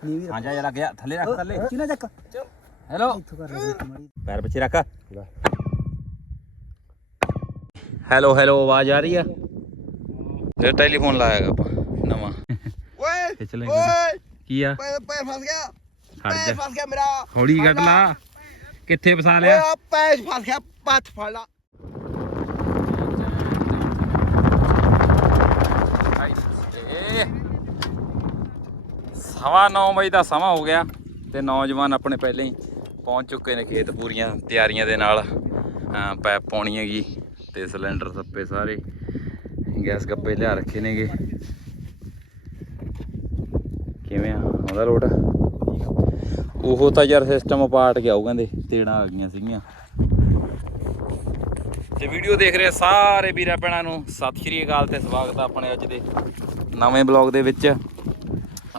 ਨੀਵੀਂ ਹਾਂ ਜਾ ਲੱਗ ਗਿਆ ਥੱਲੇ ਰੱਖ ਥੱਲੇ ਚੀਨਾ ਚੱਕ ਹੈਲੋ ਇੱਥੋਂ ਕਰ ਲੈ ਮਾਰੀ ਪੈਰ ਪਿੱਛੇ ਰੱਖ ਹੈਲੋ ਹੈਲੋ ਆਵਾਜ਼ ਆ ਰਹੀ ਆ ਤੇ ਟੈਲੀਫੋਨ ਲਾਇਆਗਾ ਆਪਾਂ ਨਵਾਂ ਓਏ ਖਿੱਚ ਲੈ ਓਏ ਕੀ ਆ ਪੈਰ ਪੈਰ ਫਸ ਗਿਆ ਹਟ ਪੈਰ ਜਾ ਫਸ ਗਿਆ ਮੇਰਾ ਹੌਲੀ ਕੱਢ ਲਾ ਕਿੱਥੇ ਫਸਾ ਓਏ ਲਿਆ ਆ ਪੈਰ ਫਸ ਗਿਆ ਪੱਥ ਫੜ ਲਾ ਸਵਾ 9 ਵਜੇ ਦਾ ਸਮਾਂ ਹੋ ਗਿਆ ਤੇ ਨੌਜਵਾਨ ਆਪਣੇ ਪਹਿਲੇ ਹੀ ਪਹੁੰਚ ਚੁੱਕੇ ਨੇ ਖੇਤ ਪੂਰੀਆਂ ਤਿਆਰੀਆਂ ਦੇ ਨਾਲ। ਪੈਪ ਪਾਉਣੀ ਹੈਗੀ ਤੇ ਸਿਲੰਡਰ, ਸੱਪੇ ਸਾਰੇ ਗੈਸ ਗੱਪੇ ਲਿਆ ਰੱਖੇ ਨੇਗੇ। ਕਿਵੇਂ ਆ? ਆਉਂਦਾ ਲੋਟ? ਉਹ ਤਾਂ ਯਾਰ ਸਿਸਟਮ ਪਾਟ ਗਿਆ ਉਹ ਕਹਿੰਦੇ, ਤੇੜਾਂ ਆ ਗਈਆਂ ਸੀਗੀਆਂ। ਤੇ ਵੀਡੀਓ ਦੇਖ ਰਹੇ ਸਾਰੇ ਵੀਰਾਂ ਭੈਣਾਂ ਨੂੰ। ਸਤਿ ਸ਼੍ਰੀ ਅਕਾਲ ਤੇ ਸਵਾਗਤ ਆ ਆਪਣੇ ਅੱਜ ਦੇ ਨਵੇਂ ਬਲੌਗ ਦੇ ਵਿੱਚ।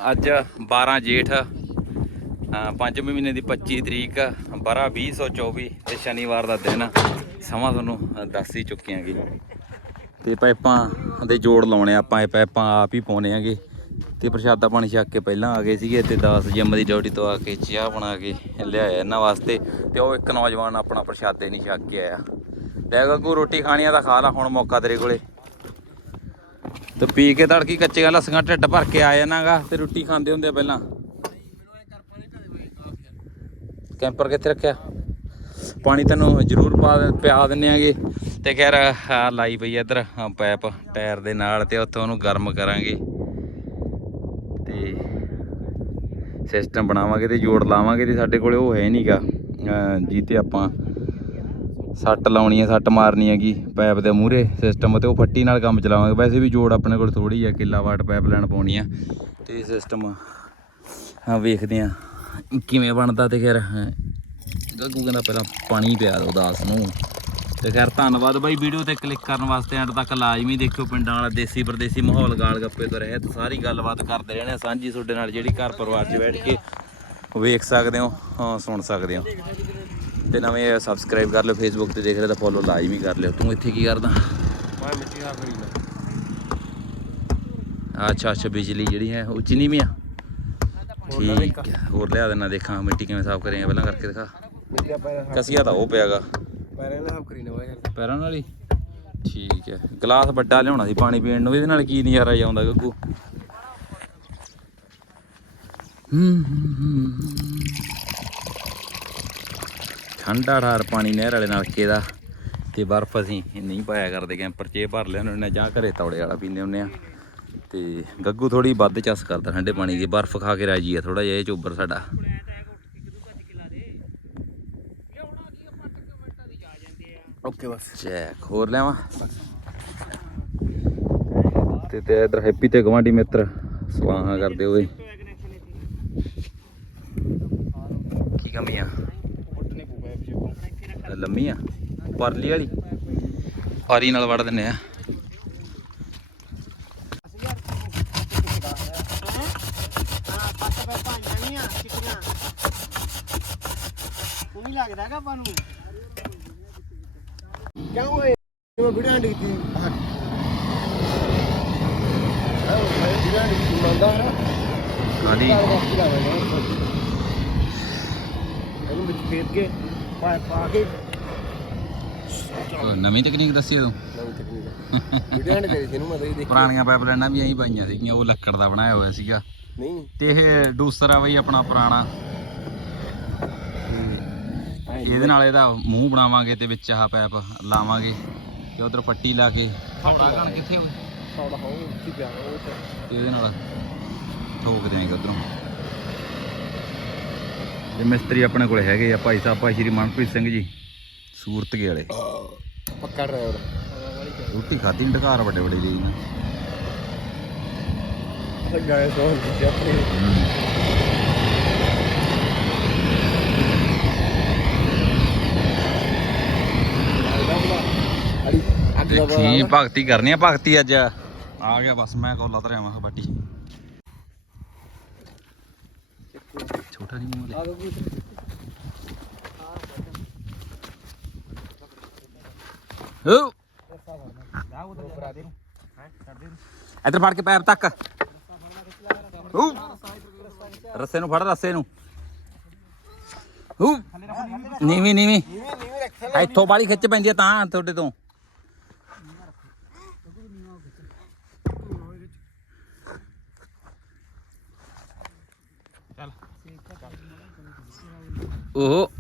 ਅੱਜ 12 ਜੇਠ ਅ, ਪੰਜਵੇਂ ਮਹੀਨੇ ਦੀ 25 ਤਰੀਕ 12 2024 ਤੇ ਸ਼ਨੀਵਾਰ ਦਾ ਦਿਨ। ਸਮਾਂ ਤੁਹਾਨੂੰ ਦੱਸ ਹੀ ਚੁੱਕੇ ਆਂਗੇ ਤੇ ਪਾਈਪਾਂ ਦੇ ਜੋੜ ਲਾਉਣੇ ਆਪਾਂ ਇਹ ਪਾਈਪਾਂ ਆਪ ਹੀ ਪਾਉਣੇ ਆਂਗੇ ਤੇ ਪ੍ਰਸ਼ਾਦਾ ਪਾਣੀ ਛੱਕ ਕੇ ਪਹਿਲਾਂ ਆ ਗਏ ਸੀਗੇ ਤੇ 10 ਜਿੰਮ ਦੀ ਡਿਊਟੀ ਤੋਂ ਆ ਕੇ ਚਾਹ ਬਣਾ ਕੇ ਲਿਆਇਆ ਇਹਨਾਂ ਵਾਸਤੇ। ਤੇ ਉਹ ਇੱਕ ਨੌਜਵਾਨ ਆਪਣਾ ਪ੍ਰਸ਼ਾਦੇ ਨਹੀਂ ਛੱਕ ਕੇ ਆਇਆ। ਲੈ ਗੱਗੂ ਰੋਟੀ ਖਾਣੀ ਆ ਤਾਂ ਖਾ ਲਾ ਹੁਣ ਮੌਕਾ ਤੇਰੇ ਕੋਲੇ। ਤੇ ਪੀ ਕੇ ਤੜਕੀ ਕੱਚੀਆਂ ਲੱਸੀਆਂ ਢਿੱਡ ਭਰ ਕੇ ਆ ਜਾਣਾਗਾ ਤੇ ਰੋਟੀ ਖਾਂਦੇ ਹੁੰਦੇ ਆ ਪਹਿਲਾਂ। ਕੈਂਪਰ ਕਿੱਥੇ ਰੱਖਿਆ? ਪਾਣੀ ਤੈਨੂੰ ਜ਼ਰੂਰ ਪਾ ਪਿਆ ਦਿੰਨੇ ਆਗੇ। ਤੇ ਖੈਰ ਲਾਈ ਪਈ ਆ ਇੱਧਰ ਆਹ ਪਾਈਪ ਟਾਇਰ ਦੇ ਨਾਲ ਤੇ ਉੱਥੋਂ ਉਹਨੂੰ ਗਰਮ ਕਰਾਂਗੇ। ਤੇ ਸਿਸਟਮ ਬਣਾਵਾਂਗੇ ਤੇ ਜੋੜ ਲਾਵਾਂਗੇ ਤੇ ਸਾਡੇ ਕੋਲੇ ਉਹ ਹੈ ਨਹੀਂਗਾ ਜੀ ਤੇ ਆਪਾਂ ਸੱਟ ਲਾਉਣੀ ਹੈ, ਸੱਟ ਮਾਰਨੀ ਹੈਗੀ ਪਾਈਪ ਦੇ ਮੂਹਰੇ ਸਿਸਟਮ ਤੇ ਉਹ ਫੱਟੀ ਨਾਲ ਕੰਮ ਚਲਾਵਾਂਗੇ। ਵੈਸੇ ਵੀ ਜੋੜ ਆਪਣੇ ਕੋਲ ਥੋੜੀ ਹੈ, ਕਿੱਲਾ ਵਾਟ ਪਾਈਪ ਲੈਣ ਪਾਉਣੀ ਆ ਤੇ ਸਿਸਟਮ ਹਾਂ ਵੇਖਦੇ ਆ ਕਿਵੇਂ ਬਣਦਾ ਤੇ ਖੈਰ ਗੱਗੂ ਕਹਿੰਦਾ ਪਹਿਲਾਂ ਪਾਣੀ ਪਿਆ ਦਿਓ ਦਾਸ ਨੂੰ। ਤੇ ਖੈਰ ਧੰਨਵਾਦ ਬਾਈ, ਵੀਡੀਓ ਤੇ ਕਲਿੱਕ ਕਰਨ ਵਾਸਤੇ ਐਂਡ ਤੱਕ ਲਾਜ਼ਮੀ ਦੇਖਿਓ ਪਿੰਡਾਂ ਵਾਲਾ, ਦੇਸੀ ਪਰਦੇਸੀ ਮਾਹੌਲ, ਗਾਲ ਗੱਪੇ ਤੋਂ ਰਹਿਤ, ਸਾਰੀ ਗੱਲਬਾਤ ਕਰਦੇ ਰਹਿਣੇ। ਸਾਂਝੀ ਤੁਹਾਡੇ ਨਾਲ ਜਿਹੜੀ ਘਰ ਪਰਿਵਾਰ 'ਚ ਬੈਠ ਕੇ ਵੇਖ ਸਕਦੇ ਹੋ, ਹਾਂ, ਸੁਣ ਸਕਦੇ ਹੋ। ਤੇ ਨਵੇਂ ਸਬਸਕ੍ਰਾਈਬ ਕਰ ਲਿਓ ਫੇਸਬੁੱਕ ਤੇ ਦੇਖ ਰਹੇ ਤਾਂ ਫੋਲੋ ਲਾਜ਼ਮੀ ਕਰ ਲਿਓ। ਤੂੰ ਇੱਥੇ ਕੀ ਕਰਦਾ? ਮੈਂ ਮਿੱਟੀ ਸਾਫ਼ ਕਰੀ ਅੱਛਾ ਅੱਛਾ ਬਿਜਲੀ ਜਿਹੜੀ ਹੈ ਉੱਚੀ ਨੀਵੀਂ ਆ? ਠੀਕ ਹੈ ਹੋਰ ਲਿਆ ਦੇਣਾ ਦੇਖਾਂ ਮਿੱਟੀ ਕਿਵੇਂ ਸਾਫ਼ ਕਰੇਗਾ ਪਹਿਲਾਂ ਕਰਕੇ ਦਿਖਾ। ਕਸੀਆ ਤਾਂ ਉਹ ਪਿਆਗਾ ਪੈਰਾਂ ਨਾਲ ਸਾਫ਼ ਕਰੀ ਨਾ ਓਏ ਪੈਰਾਂ ਨਾਲ ਹੀ? ਠੀਕ ਹੈ ਗਲਾਸ ਵੱਡਾ ਲਿਆਉਣਾ ਸੀ ਪਾਣੀ ਪੀਣ ਨੂੰ ਇਹਦੇ ਨਾਲ ਕੀ ਨਜ਼ਾਰਾ ਜਾਉਂਦਾ ਗੱਗੂ? ਹੂੰ, ਹੂੰ, ਹੂੰ। ਠੰਡਾ ਠਾਰ ਪਾਣੀ ਨਹਿਰ ਵਾਲੇ ਨਲਕੇ ਦਾ ਤੇ ਬਰਫ਼ ਅਸੀਂ ਨਹੀਂ ਪਾਇਆ ਕਰਦੇ ਕੈਂਪਰ 'ਚ ਇਹ ਭਰ ਲਿਆ ਨੇ ਜਾਂ ਘਰੇ ਤੌੜੇ ਵਾਲਾ ਪੀਂਦੇ ਹੁੰਦੇ ਆ। ਤੇ ਗੱਗੂ ਥੋੜੀ ਵੱਧ ਚਸ ਕਰਦਾ ਠੰਡੇ ਪਾਣੀ ਦੀ ਬਰਫ਼ ਖਾ ਕੇ ਰਾਜੀ ਆ ਥੋੜਾ ਜਿਹਾ ਇਹ ਚੋਬਰ ਸਾਡਾ। ਓਕੇ ਬਸ। ਚੈੱਕ ਹੋਰ ਲਿਆਵਾਂ? ਤੇ ਤੇ ਇਧਰ ਹੈਪੀ ਤੇ ਗਵਾਂਢੀ ਮਿੱਤਰ ਸਲਾਹਾਂ ਕਰਦੇ ਹੋਏ ਕੀ ਕਮੀਆਂ? ਲੰਮੀ ਆ, ਪਰਲੀ ਵਾਲੀ। ਫਾਰੀ ਨਾਲ ਵੜ ਦਿੰਨੇ ਆ। ਉਵੇਂ ਆਪਾਂ ਨੂੰ ਕਿਉਂ ਓਏ ਮੈਂ ਵੀਡੀਓ ਐਂਡ ਹਾਂ ਮੈਂ ਵੀਡੀਓ ਐਂਡ ਕੀਤੀ ਮੰਨਦਾ ਕਾਦੀ ਇਹਨੂੰ ਵਿੱਚ ਫੇਰ ਕੇ ਪਾ ਪਾ ਕੇ ਨਵੀਂ ਤਕਨੀਕ ਦੱਸੀ ਤੂੰ। ਨਵੀਂ ਤਕਨੀਕ। ਵੀਡੀਓ ਐਂਡ ਕਰੀ ਸੀ ਇਹਨੂੰ ਮੈਂ ਤਾਂ ਇਹ ਦੇਖ। ਪੁਰਾਣੀਆਂ ਪਾਈਪਲਾਈਨਾਂ ਵੀ ਐਂ ਪਾਈਆਂ ਸੀਗੀਆਂ ਉਹ ਲੱਕੜ ਦਾ ਬਣਾਇਆ ਹੋਇਆ ਸੀਗਾ। ਨਹੀਂ। ਤੇ ਇਹ ਡੂਸਰ ਆ ਬਈ ਆਪਣਾ ਪੁਰਾਣਾ। ਇਹਦੇ ਨਾਲ ਇਹਦਾ ਮੂੰਹ ਬਣਾਵਾਂਗੇ ਤੇ ਵਿੱਚ ਆਹ ਪੈਪ ਲਾਵਾਂਗੇ ਤੇ ਉਧਰ ਪੱਟੀ ਲਾ ਕੇ। ਫਾੜਾ ਕਣ ਕਿੱਥੇ ਹੋਵੇ ਸੌੜਾ ਹੋ ਕੀ ਪਿਆ ਉਹ ਤੇ ਇਹਦੇ ਨਾਲ ਠੋਕ ਦਿਆਂਗੇ ਉਧਰੋਂ। ਤੇ ਮਿਸਤਰੀ ਆਪਣੇ ਕੋਲੇ ਹੈਗੇ ਆ ਭਾਈ ਸਾਹਿਬ ਭਾਈ ਸ਼੍ਰੀ ਮਨਪ੍ਰੀਤ ਸਿੰਘ ਜੀ ਸੂਰਤਗੇ ਵਾਲੇ। ਪੱਕਾ ਡਰਾਈਵਰ ਰੋਟੀ ਖਾਦੀ ਢਕਾਰ ਵੱਡੇ ਵੱਡੇ ਲਈ ਨਾ। ਗਾਇ ਦੇਖੀ ਭਗਤੀ ਕਰਨੀ ਆ ਭਗਤੀ ਅੱਜ। ਆ ਗਿਆ ਬਸ ਮੈਂ ਕੋਲ ਧਰਿਆ ਮੈਂ ਬੱਟੀ। ਛੋਟਾ ਨਹੀਂ ਮੂੰਹ ਆ ਗੋ ਹੋ। ਇੱਧਰ ਫੜ ਕੇ ਪੈਰ ਤੱਕ। ਹੋ। ਰੱਸੇ ਨੂੰ ਫੜ ਰੱਸੇ ਨੂੰ। ਹੂ। ਨੀਵੀਂ ਨੀਵੀਂ। ਇੱਥੋਂ ਬਾਲੀ ਖਿੱਚ ਪੈਂਦੀ ਆ ਤਾਂ ਤੁਹਾਡੇ ਤੋਂ। ਉਹ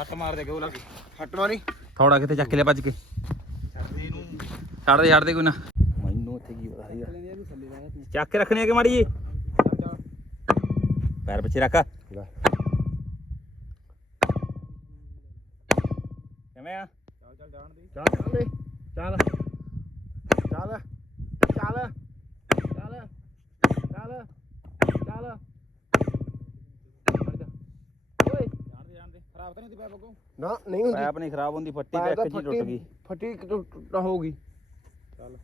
ਹੱਟ ਮਾਰ ਦੇ ਗੋਲਾ ਹੱਟ ਮਾਰੀ। ਥੋੜਾ ਕਿਤੇ ਚੱਕ ਲਿਆ ਭੱਜ ਕੇ। ਛੱਡ ਦੇ ਛੱਡ ਦੇ ਕੋਈ ਨਾ। ਮੈਨੂੰ ਇੱਥੇ ਕੀ ਪਤਾ ਸੀਗਾ। ਚੱਕ ਕੇ ਰੱਖਣੀ ਹੈ ਕਿ ਮਾੜੀ ਜੀ? ਪੈਰ ਪਿੱਛੇ ਰੱਖ। ਕਿਵੇਂ ਆ? ਚੱਲ ਚੱਲ ਜਾਣ ਦੇ। ਚੱਲ ਚੱਲ ਦੇ। ਚੱਲ। ਚੱਲ ਚੱਲ ਚੱਲ ਚੱਲ ਚੱਲ। ਖਰਾਬ ਤਾਂ ਨਹੀਂ ਦੀ ਪੈਪ ਕੋ ਨਾ ਨਹੀਂ ਹੁੰਦੀ। ਪੈਪ ਨਹੀਂ ਖਰਾਬ ਹੁੰਦੀ ਫੱਟੀ ਤੇ ਪੈਪ ਤਾਂ ਇੱਕ ਜੀ ਟੁੱਟ ਗਈ। ਫੱਟੀ ਇੱਕ ਟੁੱਟ ਹੋਊਗੀ। ਚੱਲ।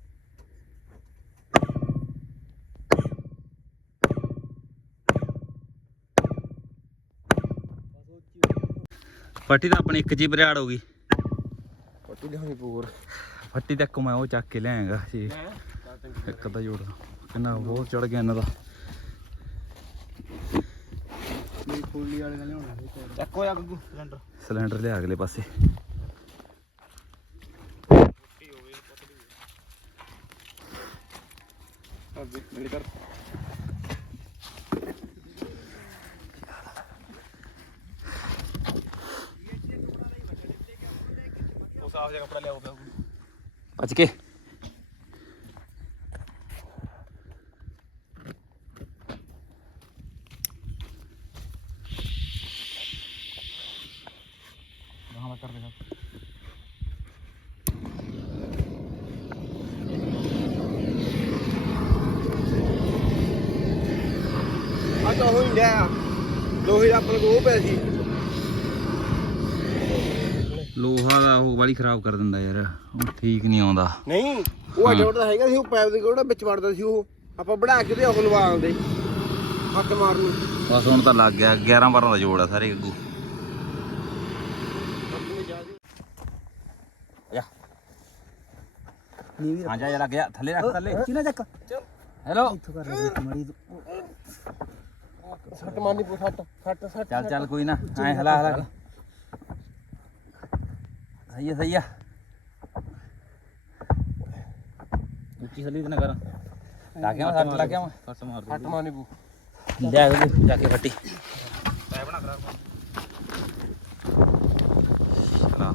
ਫੱਟੀ ਤਾਂ ਆਪਣੀ ਇੱਕ ਜੀ ਬਰਿਆੜ ਹੋ ਗਈ। ਫੱਟੀ ਲਿਆਉਣੀ ਪੂਰ। ਫੱਟੀ ਤੱਕ ਮੈਂ ਉਹ ਚੱਕ ਕੇ ਲਿਆਏਗਾ ਜੀ। ਇੱਕ ਅੱਧਾ ਜੋੜ ਕਿੰਨਾ ਬਹੁਤ ਚੜ ਗਿਆ ਇਹਨਾਂ ਦਾ। ਮੇਰੀ ਫੁੱਲੀ ਵਾਲੇ ਦਾ ਲਿਆਉਣਾ ਚੱਕੋ ਜਾ ਗੱਗੂ ਸਿਲੰਡਰ। ਸਿਲੰਡਰ ਲਿਆ ਅਗਲੇ ਪਾਸੇ। ਮੇਰੇ ਕਰ ਉਹ ਸਾਫ਼ ਜਿਹਾ ਕੱਪੜਾ ਲਿਆਓ ਭੱਜ ਕੇ ਹਾਂ ਕਰ ਦੇਗਾ ਆ ਹੀ ਲਿਆ ਲੋਹੇ ਦਾ ਆਪਣੇ ਕੋਲ ਉਹ ਸੀ। ਲੋਹਾ ਦਾ ਉਹ ਬੜੀ ਖਰਾਬ ਕਰ ਦਿੰਦਾ ਯਾਰ ਉਹ ਠੀਕ ਨਹੀਂ ਆਉਂਦਾ। ਨਹੀਂ ਉਹ ਅੱਡੇ ਤਾਂ ਹੈਗਾ ਸੀ ਉਹ ਪੈਪ ਦੇ ਕੋਲ ਵਿੱਚ ਵੜਦਾ ਸੀ ਉਹ। ਆਪਾਂ ਬਣਾ ਕੇ ਤੇ ਉਹ ਲਵਾ ਆਉਂਦੇ ਹੱਥ ਮਾਰਨ। ਨੂੰ ਬਸ ਹੁਣ ਤਾਂ ਲੱਗ ਗਿਆ 11 12 ਦਾ ਜੋੜ ਆ ਸਾਰੇ ਅੱਗੂ। ਜਾ। ਨੀਵੀਂ ਹਾਂ ਜਾ ਜਾ ਲੱਗ ਗਿਆ। ਥੱਲੇ ਰੱਖ ਥੱਲੇ। ਕਿਨਾ ਚੱਕ ਹੈਲੋ ਇੱਥੋਂ ਕਰ ਲੈ ਮੜੀ ਤੂੰ ਸੱਟ ਮਾਰਨੀ ਪੂ ਸੱਟ ਸੱਟ ਸੱਟ ਚੱਲ ਚੱਲ ਕੋਈ ਨਾ ਐ ਹਲਾ ਹਲਾ ਕੇ। ਸਹੀ ਆ ਸਹੀ ਆ ਉੱਚੀ ਹਲੀ ਤੇ ਨਾ ਕਰ ਲਾ ਕੇ ਆ ਸੱਟ ਲਾ ਕੇ ਆ ਸੱਟ ਮਾਰ ਸੱਟ ਮਾਰਨੀ ਪੂ ਜਾ ਕੇ ਜਾ ਕੇ ਫੱਟੀ ਚਲਾ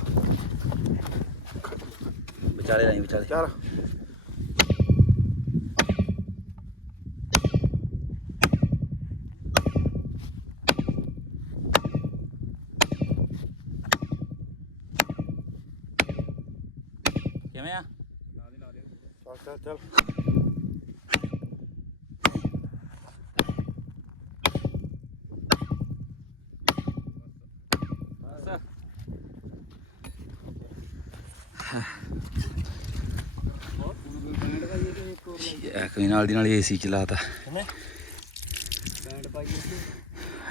ਵਿਚਾਲੇ ਨਹੀਂ ਵਿਚਾਲੇ ਚੱਲ ਕਿਵੇਂ ਆ ਚੱਲ ਚੱਲ ਚੱਲ ਯਾ ਕੋਈ ਨਾਲ ਦੀ ਨਾਲ ਏਸੀ ਚਲਾਤਾ ਬੈਂਡ ਪਾਈ ਇੱਥੇ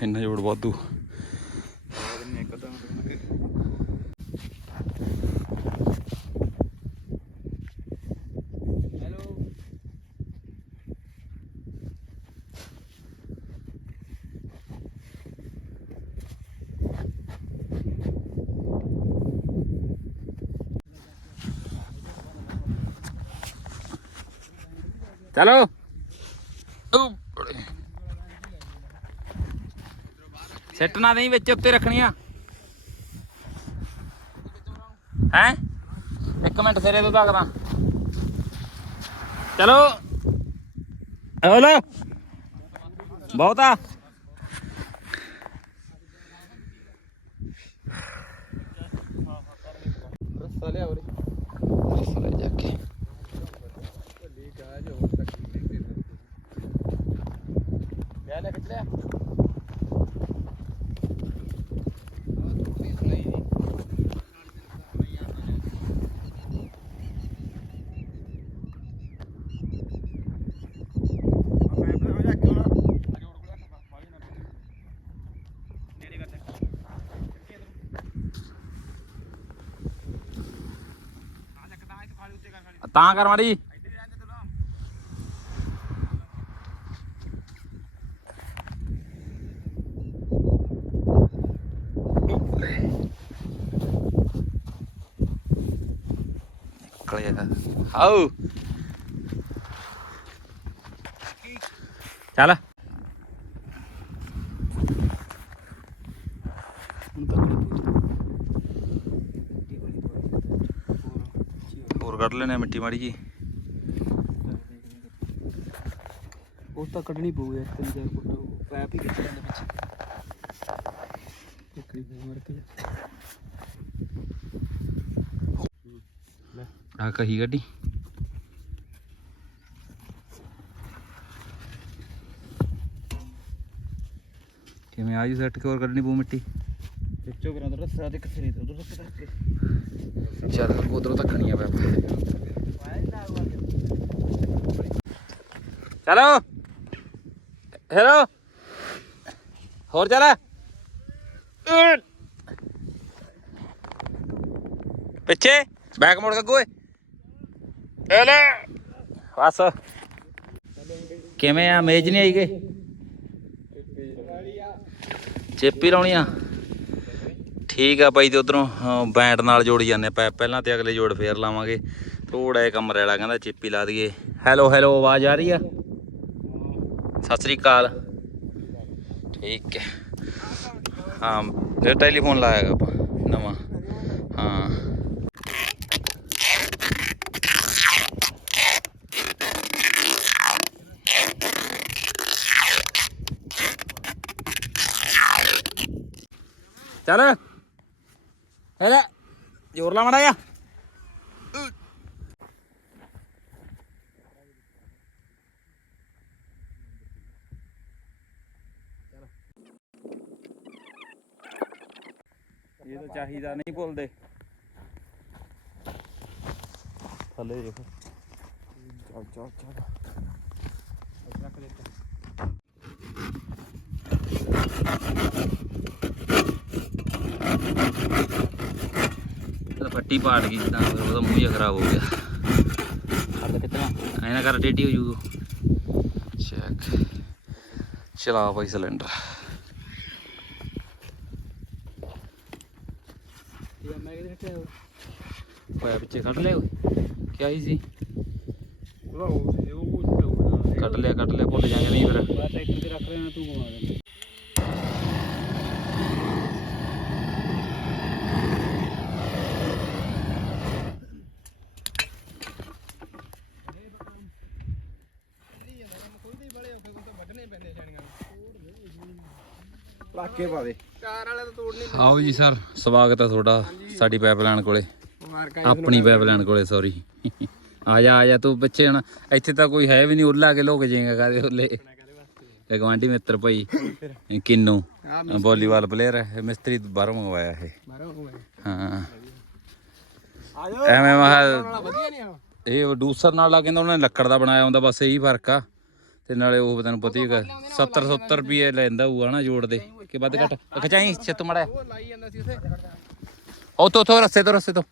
ਇੰਨਾ ਜੋੜ ਵਾਧੂ ਚਲੋ। ਸਿੱਟ ਨਾ ਦੇਈ ਵਿੱਚ ਉੱਤੇ ਰੱਖਣੀਆਂ। ਹੈ? ਇੱਕ ਮਿੰਟ ਸਿਰੇ ਤੋਂ ਤੱਕਦਾ ਚਲੋ। ਹਲੋ ਬਹੁਤਾ। tangkar mari Oh. Jalan. ਲੈਣੇ ਮਿੱਟੀ ਮਾੜੀ ਜੀ। ਉਹ ਤਾਂ ਕੱਢਣੀ ਪਊ ਯਾਰ ਤਿੰਨ ਚਾਰ ਫੁੱਟ ਪੈਪ ਹੀ ਖਿੱਚ ਲੈਂਦੇ ਵਿੱਚ। ਟਿਕੜੀ ਪਊ ਮਰ ਕੇ ਆ ਕਹੀ ਗੱਡੀ। ਕਿਵੇਂ ਆਜੂ ਸੈੱਟ ਕੇ ਹੋਰ ਕੱਢਣੀ ਪਊ ਮਿੱਟੀ? ਵਿੱਚੋਂ ਕਰਾਂ ਤਾਂ ਰਸਾ ਤੇ ਕਿੱਥੇ ਨਹੀਂ ਉਧਰ ਤੱਕ ਕਰਕੇ। ਚੱਲ ਉਧਰੋਂ ਤੱਕਣੀ ਆ ਪੈਪ ਚਲੋ ਹੈਲੋ? ਹੋਰ ਚੱਲ। ਪਿੱਛੇ। ਬੈਕ ਮੋੜ ਕੇ ਗੋਏ ਹੈਲੇ ਬਸ। ਕਿਵੇਂ ਆ? ਮੇਜ ਨਹੀਂ ਆਈ ਗਏ ਚੇਪੀ ਲਾਉਣੀ ਆ। ਠੀਕ ਆ ਬਾਈ ਤੇ ਉਧਰੋਂ ਬੈਂਟ ਨਾਲ ਜੋੜੀ ਜਾਂਦੇ ਪੈ ਪਹਿਲਾਂ ਤੇ ਅਗਲੇ ਜੋੜ ਫੇਰ ਲਾਵਾਂਗੇ। ਥੋੜਾ ਜਿਹਾ ਕੰਮ ਰੈਲਾ, ਕਹਿੰਦਾ ਚਿੱਪੀ ਲਾ ਦਈਏ। ਹੈਲੋ ਹੈਲੋ ਆਵਾਜ਼ ਆ ਰਹੀ ਆ? ਸਤਿ ਸ੍ਰੀ ਅਕਾਲ। ਠੀਕ ਹੈ। ਹਾਂ ਇਹ ਟੈਲੀਫੋਨ ਲਾਇਆਗਾ ਆਪਾਂ, ਨਵਾਂ। ਹਾਂ। ਚੱਲ। ਹੈਲੇ ਜ਼ੋਰ ਲਾ ਮੜਾ ਆ ਇਹ ਤਾਂ ਚਾਹੀਦਾ ਨਹੀਂ ਭੁੱਲਦੇ ਥੱਲੇ ਦੇਖੋ ਚੱਲ ਚੱਲ ਚੱਲ ਤਾਂ ਫਿਰ ਉਹਦਾ ਮੂੰਹ ਜਿਹਾ ਖਰਾਬ ਹੋ ਗਿਆ। ਹੱਦ ਕਿਤਨਾ ਐਨਾ ਕਰ ਟੇਢੀ ਹੋ ਜੂਗਾ ਚੈੱਕ ਚਲਾ ਭਾਈ ਸਿਲੰਡਰ। ਇਹ ਮੈਂ ਕਿਹਦੇ ਹਟਿਆ ਪਾਇਆ ਪਿੱਛੇ ਕੱਢ ਲਿਆ ਓਏ ਕੀ ਆਈ ਸੀ? ਉਹਦਾ ਉਹ ਸੀ, ਉਹ ਕੁਝ ਪਿਆ ਕੱਢ ਲਿਆ ਕੱਢ ਲਿਆ ਭੁੱਲ ਨਹੀਂ ਪਲਾਕੇ ਪਾ ਦੇ। ਕਾਰ ਵਾਲੇ ਤਾਂ ਤੋੜਨੇ ਆਓ ਜੀ ਸਰ ਸਵਾਗਤ ਹੈ ਤੁਹਾਡਾ ਸਾਡੀ ਪਾਈਪਲਾਈਨ ਕੋਲੇ। ਮਾਰ ਕੇ ਆਪਣੀ ਪਾਈਪਲਾਈਨ ਕੋਲੇ ਸੌਰੀ ਆ ਜਾ ਆ ਜਾ ਤੂੰ ਪਿੱਛੇ ਹੁਣ ਇੱਥੇ ਤਾਂ ਕੋਈ ਹੈ ਵੀ ਨਹੀਂ ਉੱਲਾ ਕੇ ਲੋਕ ਜੇਗਾ ਕਾਦੇ ਉੱਲੇ ਇਹ ਗਵਾਂਢੀ ਮਿੱਤਰ ਭਾਈ ਕਿੰਨੂ ਵਾਲੀਬਾਲ ਪਲੇਅਰ ਹੈ ਮਿਸਤਰੀ ਬਾਹਰੋਂ ਮੰਗਵਾਇਆ ਇਹ। ਹਾਂ। ਆ ਜਾਓ ਐਵੇਂ ਮਹਾ ਨਹੀਂ ਇਹ ਡੂਸਰ ਨਾਲ ਲਾ ਕਹਿੰਦਾ ਉਹਨੇ ਲੱਕੜ ਦਾ ਬਣਾਇਆ ਹੁੰਦਾ ਬਸ ਇਹੀ ਫ਼ਰਕ ਆ। ਤੇ ਨਾਲੇ ਉਹ ਤੈਨੂੰ ਪਤਾ ਹੀ ਹੈਗਾ 70 70 ਰੁਪਏ ਲੈਂਦਾ ਹੋਊਗਾ ਨਾ ਜੋੜ ਦੇ। ਕਿ ਵੱਧ ਘੱਟ। ਖਚਾਈ ਛਿੱਤ ਮੜਾ ਉਹ ਲਾਈ ਜਾਂਦਾ ਸੀ ਉਥੇ। ਰਸਤੇ ਤੋਂ ਰਸਤੇ ਤੋਂ।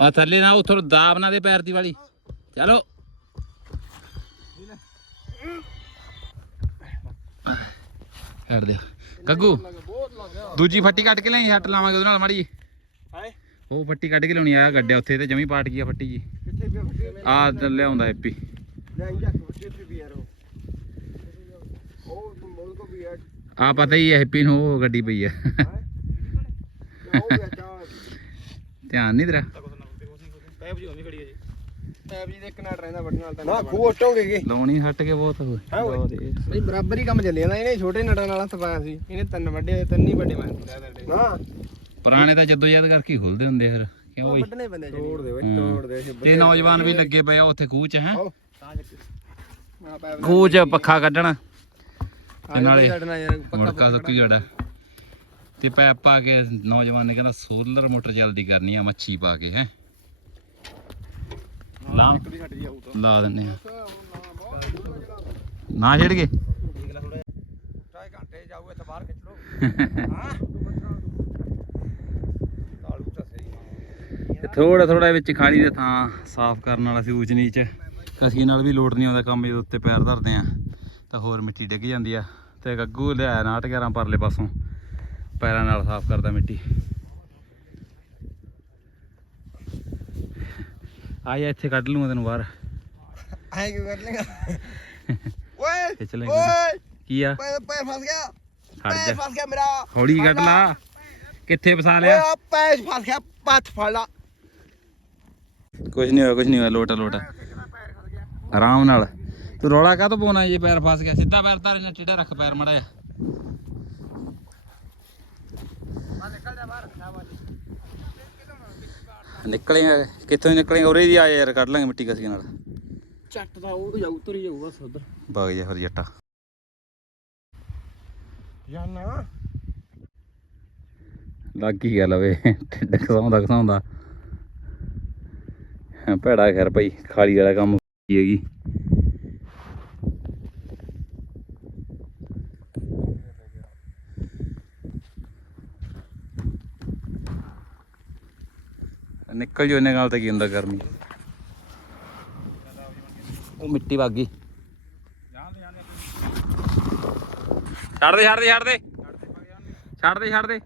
ਆ ਥੱਲੇ ਨਾ ਉਥੋਂ ਦਾਬ ਨਾ ਦੇ ਪੈਰ ਦੀ ਵਾਲੀ। ਚਲੋ। ਹਟ ਦੇ ਗੱਗੂ ਦੂਜੀ ਫੱਟੀ ਕੱਟ ਕੇ ਲਈ ਹੱਟ ਲਾਵਾਂਗੇ ਉਹਦੇ ਨਾਲ ਮਾੜੀ ਹਾਏ ਉਹ ਫੱਟੀ ਕੱਢ ਕੇ ਲਾਉਣੀ ਆ ਗੱਡੇ ਉੱਥੇ ਤੇ ਜਮੀ ਪਾਟ ਗਈ ਆ ਫੱਟੀ ਜੀ। ਕਿੱਥੇ ਪਿਆ ਫੱਟੇ? ਆ ਲਿਆਉਂਦਾ ਲੈ ਜਾ ਫੱਟੇ ਤੇ ਵੀ ਯਾਰ ਉਹ ਉਹ ਮੋਲ ਕੋ ਵੀ ਹੈ ਆ ਪਤਾ ਹੀ ਹੈ ਹੈਪੀ ਨੂੰ ਉਹ ਗੱਡੀ ਪਈ ਅੱਛਾ ਧਿਆਨ ਨਹੀਂ ਤੇਰਾ? ਪੈਪ ਜੀ ਹੋਣੀ ਖੜੀ ਹੈ ਜੀ ਪੈਪ ਜੀ ਦੇ ਇੱਕ ਨਾਲ ਰਹਿੰਦਾ ਵੱਡੀ ਨਾਲ ਤਾਂ ਨਾ ਖੂ ਹਟੋਗੇ ਲਾਉਣੀ ਹਟ ਕੇ ਬਹੁਤ ਹੋਏ ਹਾਂ ਓਏ। ਬਈ ਬਰਾਬਰ ਹੀ ਕੰਮ ਚੱਲਿਆ ਨਾ ਇਹਨੇ ਛੋਟੇ ਨਟਾਂ ਨਾਲ ਹੱਥ ਪਾਇਆ ਸੀ ਇਹਨੇ ਤਿੰਨ ਵੱਡੇ ਤਿੰਨ ਹੀ ਵੱਡੇ ਮਾਰੇ ਨਾ। ਪੁਰਾਣੇ ਤਾਂ ਜਦੋਂ ਯਾਦ ਕਰਕੇ ਹੀ ਖੁੱਲਦੇ ਹੁੰਦੇ ਫਿਰ ਕਿਉਂ ਬਈ? ਵੱਡਣੇ ਪੈਂਦੇ ਤੋੜ ਦੇ ਹੂੰ। ਤੋੜ ਦੇ ਤੇ ਨੌਜਵਾਨ ਵੀ ਲੱਗੇ ਪਏ ਆ ਉੱਥੇ ਖੂਹ ਚ ਹੈ? ਖੂਹ ਚ ਪੱਖਾ ਕੱਢਣ। ਤੇ ਨਾਲੇ ਛੱਡਣਾ ਯਾਰ ਮੁੜਕਾ ਸੁੱਕੀ ਜੜਾ। ਤੇ ਪੈਪ ਪਾ ਕੇ ਨੌਜਵਾਨ ਨੇ ਕਹਿੰਦਾ ਸੋਲਰ ਮੋਟਰ ਚੱਲਦੀ ਕਰਨੀ ਆ ਮੱਛੀ ਪਾ ਕੇ ਹੈ। ਤਾਂ। ਲਾ ਦਿੰਨੇ ਆ। ਨਾ ਛੇੜ ਘੰਟੇ ਬਾਹਰ ਖਿੱਚ ਹਾਂ। ਤਾਲੂ ਤਾਂ ਸਹੀ ਥੋੜਾ ਥੋੜਾ ਵਿੱਚ ਖਾਲੀ ਦੇ ਥਾਂ ਸਾਫ਼ ਕਰਨ ਵਾਲਾ ਸੀ ਊਚ ਨੀਚ ਕਸੀ ਨਾਲ ਵੀ ਲੋਟ ਨਹੀਂ ਆਉਂਦਾ ਕੰਮ ਜਦੋਂ ਉੱਤੇ ਪੈਰ ਧਰਦੇ ਆ। ਤਾਂ ਹੋਰ ਮਿੱਟੀ ਡਿੱਗ ਜਾਂਦੀ ਆ। ਤੇ ਗੱਗੂ ਲਿਆਇਆ 911 ਪਰਲੇ ਪਾਸੋਂ। ਪੈਰਾਂ ਨਾਲ ਸਾਫ਼ ਕਰਦਾ ਮਿੱਟੀ। ਆ ਜਾ ਇੱਥੇ ਕੱਢ ਲੂੰਗਾ ਤੈਨੂੰ ਬਾਹਰ। ਐਂ ਕਿਉਂ ਕਰ ਲੇਗਾ? ਓਏ ਖਿੱਚ ਓਏ। ਕੀ ਆ? ਪੈਰ ਪੈਰ ਫਸ ਗਿਆ। ਹਟ ਪੈਰ ਜਾ। ਫਸ ਗਿਆ ਮੇਰਾ। ਹੌਲੀ ਕੱਢ ਲਾ। ਕਿੱਥੇ ਫਸਾ ਓਏ ਲਿਆ ਆ ਪੈਰ ਫਸ ਗਿਆ। ਪੱਥ ਫੜ ਲਾ। ਕੁਝ ਨਹੀਂ ਹੋਇਆ ਕੁਝ ਨਹੀਂ ਹੋਇਆ। ਲੋਟਾ ਲੋਟਾ ਆਰਾਮ ਨਾਲ। ਤੂੰ ਰੌਲਾ ਕਾਹ ਤੋਂ ਪਾਉਣਾ ਜੇ? ਪੈਰ ਫਸ ਗਿਆ। ਸਿੱਧਾ ਪੈਰ ਧਾਰੇ ਨਾਲ ਟੇਢਾ ਰੱਖ ਪੈਰ ਮੜਾ ਜਾ ਨਿਕਲੇਗਾ ਕਿੱਥੋਂ ਨਿਕਲੇਗਾ ਉਰੇ ਦੀ ਆ ਜਾ ਯਾਰ ਕੱਢ ਲਾਂਗੇ ਮਿੱਟੀ ਕਸੀ ਨਾਲ। ਚੱਟ ਦਾ ਉਹ ਜਾਊ ਤੁਰੀ ਜਾਊ ਬਸ ਉਧਰ। ਵਗ ਜਾ ਫਿਰ ਜੱਟਾ। ਜਾਨਾ। ਲੱਗ ਹੀ ਗਿਆ ਲਵੇ ਢਿੱਡ ਖਸਾਉਂਦਾ ਖਸਾਉਂਦਾ ਹਾਂ, ਭੈੜਾ ਖੈਰ ਭਾਈ ਖਾਲੀ ਵਾਲਾ ਕੰਮ ਕੀ ਹੈਗੀ? ਨਿਕਲ ਜੋ ਇਹਨੇ ਨਾਲ ਤਾਂ ਕੀ ਹੁੰਦਾ ਗਰਮੀ ਉਹ ਮਿੱਟੀ ਵਗ ਗਈ। ਛੱਡ ਦੇ ਛੱਡ ਦੇ ਛੱਡ ਦੇ। ਛੱਡ ਦੇ ਛੱਡ ਦੇ।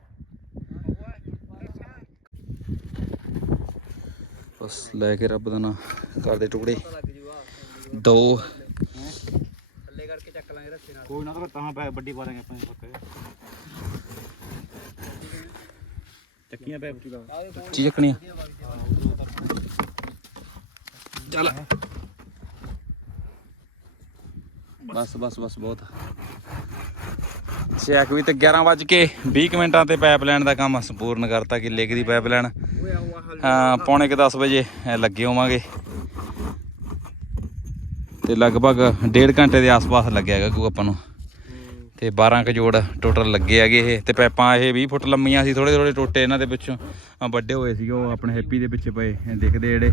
ਬਸ ਲੈ ਕੇ ਰੱਬ ਦਾ ਨਾਂ ਕਰਦੇ ਟੁਕੜੇ। ਦੋ। ਥੱਲੇ ਕਰਕੇ ਚੱਕ ਲਾਂਗੇ ਰੱਸੇ ਨਾਲ। ਕੋਈ ਨਾ ਤਾਂ ਵੱਡੀ ਪਾ ਦਾਂਗੇ ਆਪਣੇ ਪੱਕੇ ਚੱਕੀਆਂ ਪੈ ਬੱਟੀ ਚੱਕਣੀ ਆ। ਚੱਲ। ਬਸ ਬਸ ਬਸ, ਬਹੁਤ। ਚੈੱਕ ਵੀ ਤੇ 11 ਵੱਜ ਕੇ 20 ਕੁ ਮਿੰਟਾਂ ਤੇ ਪਾਈਪਲਾਈਨ ਦਾ ਕੰਮ ਸੰਪੂਰਨ ਕਰਤਾ, ਕਿੱਲੇ ਕੁ ਦੀ ਪਾਈਪਲਾਈਨ ਓਏ ਹਾਂ, ਪੌਣੇ ਕੁ 10 ਵਜੇ ਲੱਗੇ ਹੋਵਾਂਗੇ। ਤੇ ਲਗਭਗ ਡੇਢ ਘੰਟੇ ਦੇ ਆਸ-ਪਾਸ ਲੱਗਿਆ ਹੈਗਾ ਕੋ ਆਪਾਂ ਨੂੰ। ਤੇ 12 ਕ ਜੋੜ ਟੋਟਲ ਲੱਗੇ ਹੈਗੇ ਇਹ। ਤੇ ਪੈਪਾਂ ਇਹ 20 ਫੁੱਟ ਲੰਮੀਆਂ ਸੀ ਥੋੜੇ ਥੋੜੇ ਟੋਟੇ ਇਹਨਾਂ ਦੇ ਵਿੱਚੋਂ ਵੱਡੇ ਹੋਏ ਸੀ, ਉਹ ਆਪਣੇ ਹੈਪੀ ਦੇ ਪਿੱਛੇ ਪਏ ਦੇਖਦੇ ਜਿਹੜੇ।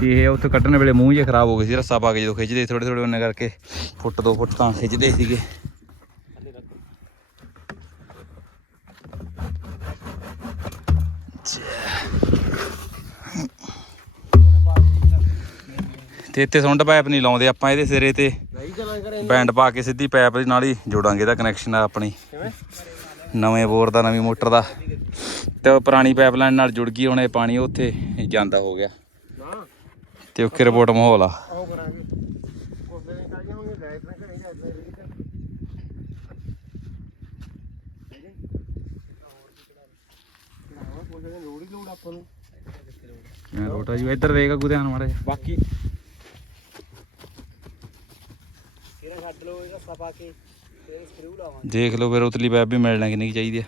ਤੇ ਇਹ ਉੱਥੇ ਕੱਢਣ ਵੇਲੇ ਮੂੰਹ ਜਿਹਾ ਖਰਾਬ ਹੋ ਗਏ ਸੀ, ਰੱਸਾ ਪਾ ਕੇ ਜਦੋਂ ਖਿੱਚਦੇ ਥੋੜੇ ਥੋੜੇ ਉਹਨਾਂ ਕਰਕੇ ਫੁੱਟ ਦੋ ਫੁੱਟ ਤਾਂ ਖਿੱਚਦੇ ਸੀਗੇ। ਤੇ ਇੱਥੇ ਸੁੰਡ ਪਾਈਪ ਨਹੀਂ ਲਾਉਂਦੇ ਆਪਾਂ ਇਹਦੇ ਸਿਰੇ ਤੇ। ਬੈਂਡ ਪਾ ਕੇ ਸਿੱਧੀ ਪਾਈਪ ਦੇ ਨਾਲ ਹੀ ਜੋੜਾਂਗੇ ਇਹਦਾ ਕਨੈਕਸ਼ਨ ਆਪਣੀ। ਕਿਵੇਂ? ਨਵੇਂ ਬੋਰ ਦਾ ਨਵੀਂ ਮੋਟਰ ਦਾ। ਤੇ ਉਹ ਪੁਰਾਣੀ ਪਾਈਪਲਾਈਨ ਨਾਲ ਜੁੜ ਗਈ ਹੁਣ ਇਹ ਪਾਣੀ ਉੱਥੇ ਜਾਂਦਾ ਹੋ ਗਿਆ। ਤੇ ਉੱਕੇ ਰਿਪੋਰਟ ਮਾਹੌਲ ਆ। ਲੋੜ ਹੀ ਲੋੜ ਆਪਾਂ ਨੂੰ। ਮੈਂ ਰੋਟਾ ਜੀ ਇੱਧਰ ਦੇਗਾ ਗੁਧਿਆਨ ਮਾਰੇ ਬਾਕੀ ਤੇਰਾ ਛੱਡ ਲਓ ਇਹ ਰੱਸਾ ਪਾ ਕੇ ਫਿਰ ਸਕਰੂ ਲਾਵਾਂਗੇ। ਦੇਖ ਲਓ ਫਿਰ ਉਤਲੀ ਪਾਈਪ ਵੀ ਮਿਲਣਾ ਕਿੰਨੀ ਕੁ ਚਾਹੀਦੀ ਆ।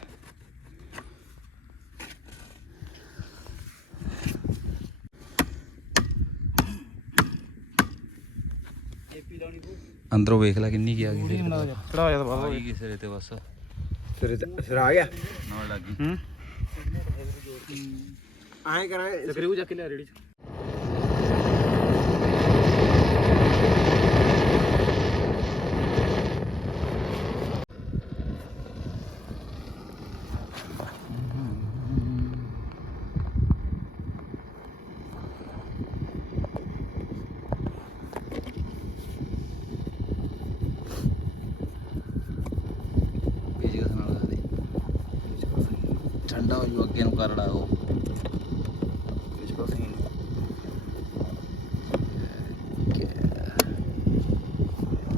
ਏਪੀ ਲਾਉਣੀ ਪਊ। ਅੰਦਰੋਂ ਵੇਖ ਲੈ ਕਿੰਨੀ ਕੀ ਆ ਗਈ ਚੜਾ ਜਾ ਆ ਗਈ ਸਿਰੇ ਤੇ ਬਸ। ਫਿਰ ਫਿਰ ਆ ਗਿਆ? ਨਾਲ ਲੱਗ ਹੂੰ। ਐਂ ਕਰਾਂਗੇ ਸਕਰੂ ਚੱਕ ਲਿਆ ਰੇੜੀ ਚ ਪੇਜ ਕਸ ਨਾਲ ਦੇ ਠੰਡਾ ਹੋ ਜੂ ਅੱਗੇ ਨੂੰ ਕਰੜਾ ਉਹ।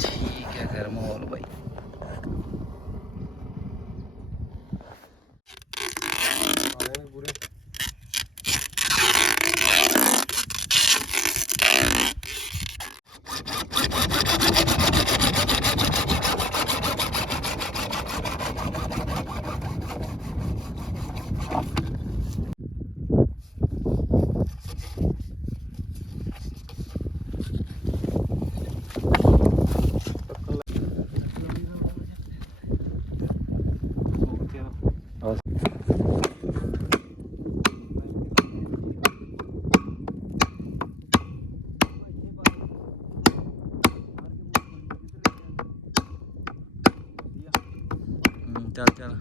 ਠੀਕ ਹੈ ਫਿਰ ਮਾਹੌਲ ਬਾਈ ਪੂਰੇ ਚੱਲ ਚੱਲ।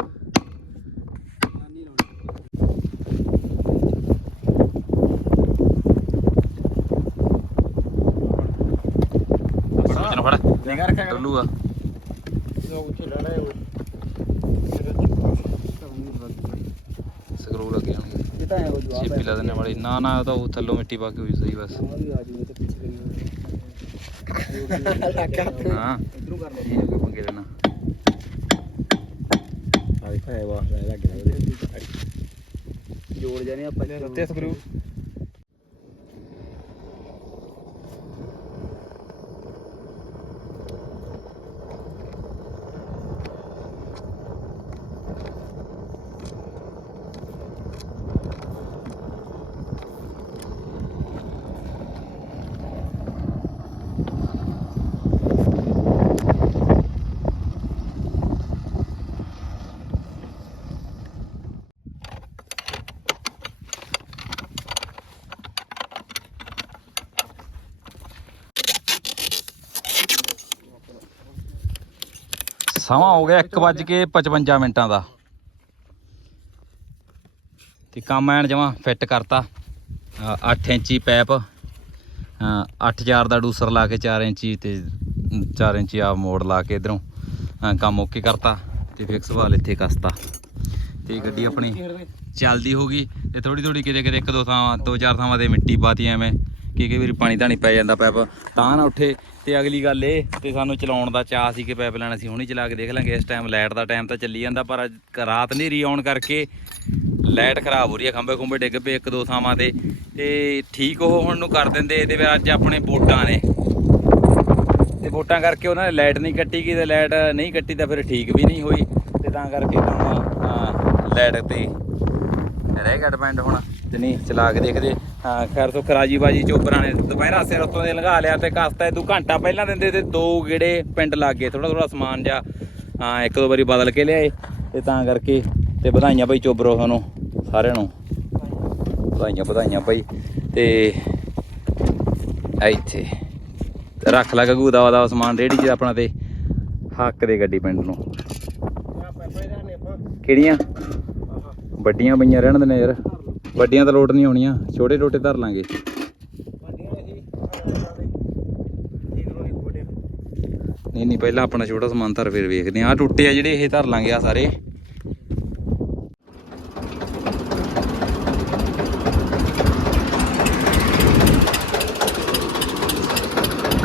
ਸੋਚਣ ਫੜ। ਨਿਗਾ ਰੱਖਿਆ ਕਰ। ਟੁੱਲੂ ਆ। ਲੋਕ ਉੱਥੇ ਲੜਾ ਹੈ ਸਕਰੂ ਲੱਗੇ ਜਾਣਗੇ ਤਾਂ ਐ ਹੋ ਜਵਾਬ ਛੇਪੀ ਲਾ ਦਿੰਨੇ ਵਾਲੀ। ਨਾ ਨਾ ਉਹ ਤਾਂ ਉਹ ਥੱਲੋਂ ਮਿੱਟੀ ਪਾ ਕੇ ਹੋਈ ਸਹੀ ਬਸ। ਵੀ ਆ ਜੂ ਤੇ ਪਿੱਛੇ ਕਰੀ ਹਾਂ। ਇਧਰੋਂ ਕਰ ਲੈ ਇਹ ਵਾਹ ਲੈ ਲੱਗ ਗਿਆ। ਜੋੜ ਜਾਨੇ ਆਪਾਂ ਤੇ ਸਕਰੂ ਸਮਾਂ ਹੋ ਗਿਆ 1:55 ਮਿੰਟਾਂ ਦਾ। ਤੇ ਕੰਮ ਐਨ ਜਮਾ ਫਿੱਟ ਕਰਤਾ। 8 ਇੰਚੀ ਪੈਪ 8000 ਦਾ ਡੂਸਰ ਲਾ ਕੇ 4 ਇੰਚੀ ਤੇ 4 ਇੰਚੀ ਆ ਮੋੜ ਲਾ ਕੇ ਇਧਰੋਂ ਕੰਮ ਓਕੇ ਕਰਤਾ ਤੇ ਫਿਕਸ ਵਾਲ ਇੱਥੇ ਕਸਤਾ। ਤੇ ਗੱਡੀ ਆਪਣੀ ਚੱਲਦੀ ਹੋਗੀ ਤੇ ਥੋੜੀ ਥੋੜੀ ਕਿਤੇ ਕਿਤੇ ਇੱਕ ਦੋ ਥਾਵਾਂ, ਦੋ ਚਾਰ ਥਾਵਾਂ ਤੇ ਮਿੱਟੀ ਪਾਤੀ ਐਵੇਂ। ਕਿ ਕਈ ਵਾਰੀ ਪਾਣੀ ਧਾਣੀ ਪੈ ਜਾਂਦਾ ਪੈਪ, ਤਾਂ ਨਾ ਉੱਠੇ। ਤੇ ਅਗਲੀ ਗੱਲ ਇਹ, ਤੇ ਸਾਨੂੰ ਚਲਾਉਣ ਦਾ ਚਾਹ ਸੀ ਕਿ ਪੈਪ ਲੈਣਾ ਸੀ ਹੁਣੀ ਚਲਾ ਕੇ ਦੇਖ ਲਾਂਗੇ। ਇਸ ਟਾਈਮ ਲਾਈਟ ਦਾ ਟਾਈਮ ਤਾਂ ਚੱਲੀ ਜਾਂਦਾ, ਪਰ ਅੱਜ ਰਾਤ ਹਨੇਰੀ ਆਉਣ ਕਰਕੇ। ਲਾਈਟ ਖਰਾਬ ਹੋ ਰਹੀ ਹੈ ਖੰਭੇ ਖੁੰਬੇ ਡਿੱਗ ਪਏ ਇੱਕ ਦੋ ਥਾਵਾਂ ਤੇ। ਤੇ ਠੀਕ ਉਹ ਹੁਣ ਨੂੰ ਕਰ ਦਿੰਦੇ, ਇਹਦੇ ਵਿੱਚ ਅੱਜ ਆਪਣੇ ਵੋਟਾਂ ਨੇ। ਤੇ ਵੋਟਾਂ ਕਰਕੇ ਉਹਨਾਂ ਨੇ ਲਾਈਟ ਨਹੀਂ ਕੱਟੀ ਗਈ ਤੇ ਲਾਈਟ ਨਹੀਂ ਕੱਟੀ ਤਾਂ ਫਿਰ ਠੀਕ ਵੀ ਨਹੀਂ ਹੋਈ। ਤੇ ਤਾਂ ਕਰਕੇ ਹੁਣ ਲਾਈਟ ਤੇ ਰਹਿ ਗਿਆ ਡਿਪੈਂਡ ਹੁਣ। ਤੇ ਨਹੀਂ ਚਲਾ ਕੇ ਦੇਖਦੇ। ਹਾਂ ਖੈਰ ਤੋਂ ਖਰਾਜੀ ਬਾਜੀ ਚੋਪਰਾਂ ਨੇ ਦੁਪਹਿਰਾ ਸਿਰ ਉੱਤੋਂ ਦੇ ਲੰਘਾ ਲਿਆ ਤੇ ਕਸਤਾ ਦੂ ਘੰਟਾ ਪਹਿਲਾਂ ਦਿੰਦੇ ਤੇ ਦੋ ਗੇੜੇ ਪਿੰਡ ਲੱਗ ਗਏ। ਥੋੜਾ ਥੋੜਾ ਸਮਾਨ ਜਾ ਹਾਂ ਇੱਕ ਦੋ ਵਾਰੀ ਬਦਲ ਕੇ ਲਿਆਏ। ਤੇ ਤਾਂ ਕਰਕੇ ਤੇ ਵਧਾਈਆਂ ਬਾਈ ਚੋਬਰੋ ਤੁਹਾਨੂੰ ਸਾਰਿਆਂ ਨੂੰ। ਵਧਾਈਆਂ ਵਧਾਈਆਂ ਬਾਈ। ਤੇ ਇੱਥੇ ਤੇ ਰੱਖ ਲਾ ਗਗੂ ਦਾ ਦਾ ਸਮਾਨ ਰੇੜੀ 'ਚ ਆਪਣਾ ਤੇ ਹੱਕ ਦੇ ਗੱਡੀ ਪਿੰਡ ਨੂੰ। ਕਿਹੜੀਆਂ? ਵੱਡੀਆਂ ਪਈਆਂ ਰਹਿਣ ਦੇ ਨੇ ਯਾਰ। ਵੱਡੀਆਂ ਤਾਂ ਲੋਡ ਨਹੀਂ ਹੋਣੀਆਂ, ਛੋਟੇ ਟੋਟੇ ਧਰ ਲਾਂਗੇ। ਨਹੀਂ ਨਹੀਂ, ਪਹਿਲਾਂ ਆਪਣਾ ਛੋਟਾ ਸਮਾਨ ਧਰ ਫਿਰ ਵੇਖਦੇ ਆ ਟੁੱਟੇ ਆ ਜਿਹੜੇ, ਇਹ ਧਰ ਲਾਂਗੇ ਆ ਸਾਰੇ।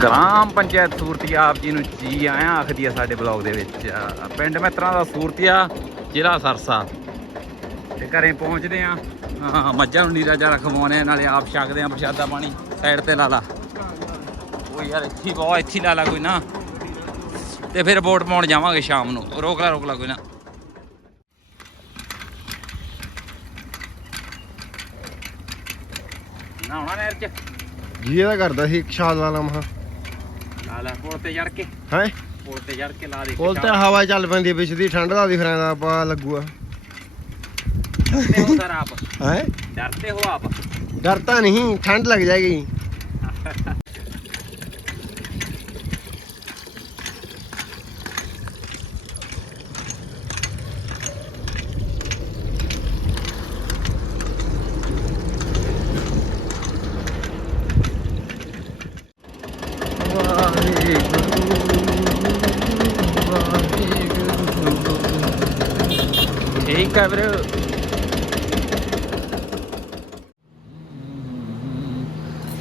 ਗ੍ਰਾਮ ਪੰਚਾਇਤ ਸੂਰਤੀਆ, ਆਪ ਜੀ ਨੂੰ ਜੀ ਆਇਆ ਆਖਦੀ ਆ ਸਾਡੇ ਬਲੌਗ ਦੇ ਵਿੱਚ। ਪਿੰਡ ਮਿੱਤਰਾਂ ਦਾ ਸੂਰਤੀਆ, ਜ਼ਿਲ੍ਹਾ ਸਰਸਾ। ਤੇ ਘਰੇ ਪਹੁੰਚਦੇ ਆ ਹਾਂ ਮੱਝਾਂ ਨੂੰ ਨੀਰਾ ਜਾ ਖਵਾਉਣੇ ਆ, ਨਾਲੇ ਆਪ ਛਕਦੇ ਆ ਪ੍ਰਸ਼ਾਦਾ ਪਾਣੀ ਸਾਈਡ ਤੇ ਲਾ ਲਾ। ਉਹ ਯਾਰ ਇੱਥੇ ਬਹੁਤ ਇੱਥੇ ਲਾ ਲਾ ਕੋਈ ਨਾ। ਤੇ ਫਿਰ ਵੋਟ ਪਾਉਣ ਜਾਵਾਂਗੇ ਸ਼ਾਮ ਨੂੰ। ਰੋਕ ਲਾ ਰੋਕ ਲਾ ਕੋਈ ਨਾ। ਨਾ ਹੋਣਾ ਨਹਿਰ ਚ? ਜੀ ਇਹਦਾ ਕਰਦਾ ਸੀ ਸ਼ਾਦ ਵਾਲਾ ਮਹਾ ਲਾ ਲਾ ਪੁਲ ਤੇ ਚੜ ਕੇ। ਹੈ? ਪੁਲ ਤੇ ਚੜ ਕੇ ਲਾ ਦੇ ਪੁੱਲ ਤੇ ਹਵਾ ਚੱਲ ਪੈਂਦੀ ਵਿੱਚ ਦੀ ਠੰਡ ਦਾ ਦਿਖ ਰਿਹਾ ਆਪਾਂ ਲੱਗੂਆ। ਡਰਤੇ ਹੋ ਸਰ ਆਪ। ਹੈ? ਡਰਤੇ ਹੋ ਆਪ? ਡਰਤਾ ਨਹੀਂ ਠੰਡ ਲੱਗ ਜਾਏਗੀ।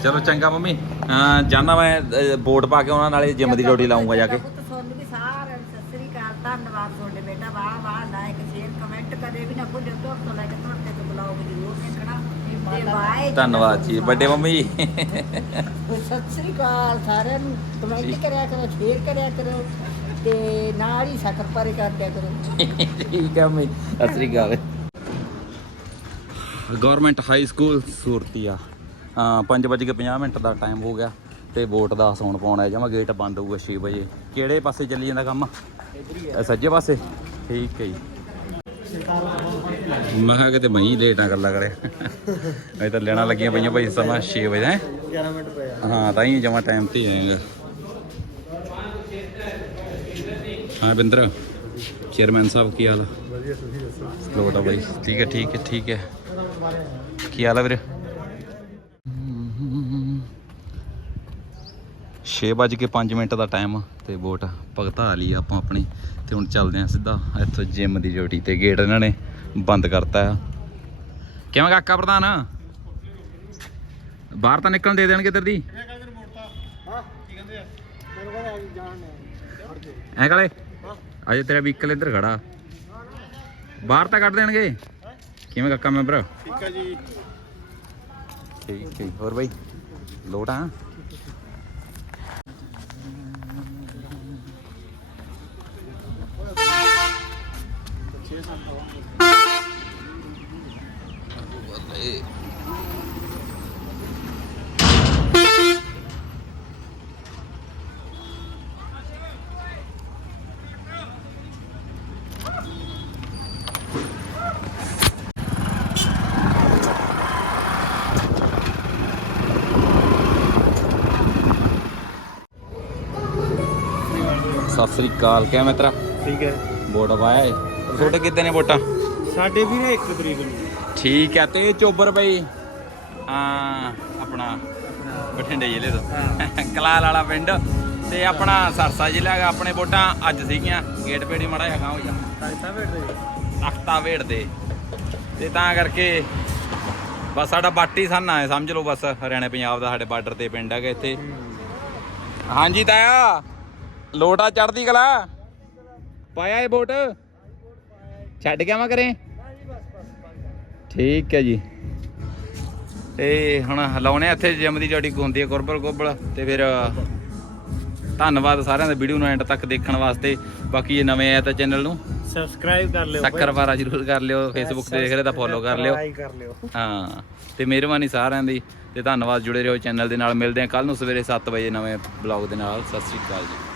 ਚਲੋ ਚੰਗਾ ਮੰਮੀ। ਹਾਂ ਜਾਨਾ ਮੈਂ ਵੋਟ ਪਾ ਕੇ ਉਹਨਾਂ ਨਾਲੇ ਜਿਮ ਦੀ ਡਿਊਟੀ ਲਾਉਂਗਾ ਜਾ ਕੇ। ਪੁੱਤ ਤੁਹਾਨੂੰ ਵੀ ਸਾਰਿਆਂ ਨੂੰ ਸਤਿ ਸ੍ਰੀ ਅਕਾਲ ਧੰਨਵਾਦ ਤੁਹਾਡੇ ਬੇਟਾ ਵਾਹ ਵਾਹ ਲਾਇਕ ਸ਼ੇਅਰ ਕਮੈਂਟ ਕਦੇ ਵੀ ਨਾ ਭੁੱਲਿਓ ਤੋਂ ਤੋਂ ਲੈ ਕੇ ਤੁਹਾਡੇ ਤੱਕ ਬੁਲਾਓ ਜ਼ਰੂਰ ਦੇਖਣਾ। ਤੇ ਬਾਏ ਧੰਨਵਾਦ ਜੀ ਵੱਡੇ ਮੰਮੀ। ਜੀ ਸਤਿ ਸ੍ਰੀ ਅਕਾਲ ਸਾਰਿਆਂ ਨੂੰ ਕਮੈਂਟ ਕਰਿਆ ਕਰੋ ਸ਼ੇਅਰ ਕਰਿਆ ਕਰੋ ਤੇ ਨਾਲ ਹੀ ਸ਼ਕਰ ਪਾਰੇ ਕਰ ਦਿਆ ਕਰੋ। ਠੀਕ ਹੈ ਮੰਮੀ ਸਤਿ ਸ੍ਰੀ ਅਕਾਲ। Government high school Suratia. 5:50 minute ਦਾ ਟਾਈਮ ਹੋ ਗਿਆ ਤੇ ਵੋਟ ਦਾ ਸੌਣ ਪਾਉਣਾ ਜਮਾ ਗੇਟ ਬੰਦ ਹੋਊਗਾ 6 ਵਜੇ। ਕਿਹੜੇ ਪਾਸੇ ਚੱਲੀ ਜਾਂਦਾ ਕੰਮ? ਸੱਜੇ ਪਾਸੇ। ਠੀਕ ਹੈ ਜੀ। ਮੈਂ ਕਿਹਾ ਕਿਤੇ ਮੈਂ ਹੀ ਲੇਟ ਨਾ ਗੱਲਾਂ ਕਰੇ। ਅਜੇ ਤਾਂ ਲੈਣਾ ਲੱਗੀਆਂ ਪਈਆਂ ਭਾਈ ਸਮਾਂ 6 ਵਜੇ ਹੈ? 11 ਮਿੰਟ ਪਏ ਹਾਂ ਤਾਂ ਹੀ ਜਮਾ ਟਾਈਮ ਤੇ ਹੀ ਆਏਗਾ। ਹਾਂ ਬਿੰਦਰ ਚੇਅਰਮੈਨ ਸਾਹਿਬ ਕੀ ਹਾਲ ਵਧੀਆ ਤੁਸੀਂ ਦੱਸੋ? ਲੋਟਾ ਬਾਈ ਠੀਕ ਹੈ ਠੀਕ ਹੈ ਠੀਕ ਹੈ। ਕੀ ਹਾਲ ਆ ਵੀਰੇ? 6:05 ਮਿੰਟ ਦਾ ਟਾਈਮ ਤੇ ਵੋਟ ਭਗਤਾ ਲਈ ਆਪਾਂ ਆਪਣੀ ਤੇ ਹੁਣ ਚੱਲਦੇ ਆ ਸਿੱਧਾ ਇੱਥੋਂ ਜਿਮ ਦੀ ਡਿਊਟੀ ਤੇ ਗੇਟ ਇਹਨਾਂ ਨੇ ਬੰਦ ਕਰਤਾ ਆ। ਕਿਵੇਂ ਕਾਕਾ ਪ੍ਰਧਾਨ? ਬਾਹਰ ਤਾਂ ਨਿਕਲਣ ਦੇ ਦੇਣਗੇ ਇੱਧਰ ਦੀ। ਹਾਂ ਆ ਐ ਕਾਲੇ? ਅਜੇ ਤੇਰਾ ਵਹੀਕਲ ਇੱਧਰ ਖੜਾ। ਬਾਹਰ ਤਾਂ ਕੱਢ ਦੇਣਗੇ। ਕਿਵੇਂ ਕਾਕਾ ਮੈਂਬਰ ਠੀਕ ਹੈ ਜੀ। ਠੀਕ ਹੈ ਹੋਰ ਬਾਈ ਲੋਟ ਆ। ਸਤਿ ਸ੍ਰੀ ਅਕਾਲ ਕਿਵੇਂ ਮਿੱਤਰਾ ਠੀਕ ਹੈ ਵੋਟ ਪਾਇਆ ਏ ਤੁਹਾਡੇ ਕਿੱਦਾਂ ਨੇ ਵੋਟਾਂ? ਸਾਡੇ ਵੀਰੇ 1 ਤਰੀਕ ਨੂੰ। ਠੀਕ ਹੈ ਤੇ ਚੋਬਰ ਬਈ। ਆ ਆਪਣਾ ਬਠਿੰਡੇ ਜ਼ਿਲ੍ਹੇ ਤੋਂ। ਕਲਾਲ ਵਾਲਾ ਪਿੰਡ। ਤੇ ਆਪਣਾ ਸਰਸਾ ਜ਼ਿਲ੍ਹਾ ਹੈਗਾ ਆਪਣੇ ਵੋਟਾਂ ਅੱਜ ਸੀਗੀਆਂ। ਗੇਟ ਪੇੜੀ ਮੜਾ ਹੈਗਾ ਹੋ ਜਾ। ਦੇ ਤਖਤਾ ਵੇੜ ਦੇ। ਤੇ ਤਾਂ ਕਰਕੇ ਬਸ ਸਾਡਾ ਬਾਟੀ ਸਾਨਾ ਹੈ ਸਮਝ ਲਓ ਬਸ ਹਰਿਆਣਾ ਪੰਜਾਬ ਦਾ ਸਾਡੇ ਬਾਰਡਰ ਤੇ ਪਿੰਡ ਹੈਗਾ ਇੱਥੇ। ਹਾਂਜੀ ਤਾਇਆ ਲੋਟਾ ਚੜਦੀ ਕਲਾ। ਪਾਇਆ ਇਹ ਵੋਟ? ਛੱਡ ਕੇ ਆਵਾਂ ਕਰੇ ਠੀਕ ਹੈ ਜੀ। ਤੇ ਹੁਣ ਹਲਾਉਣੇ ਆ ਇੱਥੇ ਜਿਮ ਦੀ ਜੜੀ ਹੁੰਦੀ ਹੈ ਕੁਰਬਲ ਕੋਬਲ ਤੇ ਫਿਰ ਧੰਨਵਾਦ ਸਾਰਿਆਂ ਦਾ ਵੀਡੀਓ ਨੂੰ ਐਂਡ ਤੱਕ ਦੇਖਣ ਵਾਸਤੇ। ਬਾਕੀ ਇਹ ਨਵੇਂ ਆਏ ਤਾਂ ਚੈਨਲ ਨੂੰ ਸਬਸਕ੍ਰਾਈਬ ਕਰ ਲਿਓ ਸ਼ੱਕਰਵਾਰਾ ਜ਼ਰੂਰ ਕਰ ਲਿਓ ਫੇਸਬੁੱਕ ਤੇ ਦੇਖ ਰਹੇ ਤਾਂ ਫੋਲੋ ਕਰ ਲਿਓ। ਲਾਈਕ ਕਰ ਲਿਓ। ਹਾਂ ਤੇ ਮਿਹਰਬਾਨੀ ਸਾਰਿਆਂ ਦੀ। ਤੇ ਧੰਨਵਾਦ ਜੁੜੇ ਰਹੋ ਚੈਨਲ ਦੇ ਨਾਲ। ਮਿਲਦੇ ਹਾਂ ਕੱਲ ਨੂੰ ਸਵੇਰੇ 7 ਵਜੇ ਨਵੇਂ ਬਲੌਗ ਦੇ ਨਾਲ। ਸਤਿ ਸ੍ਰੀ ਅਕਾਲ ਜੀ।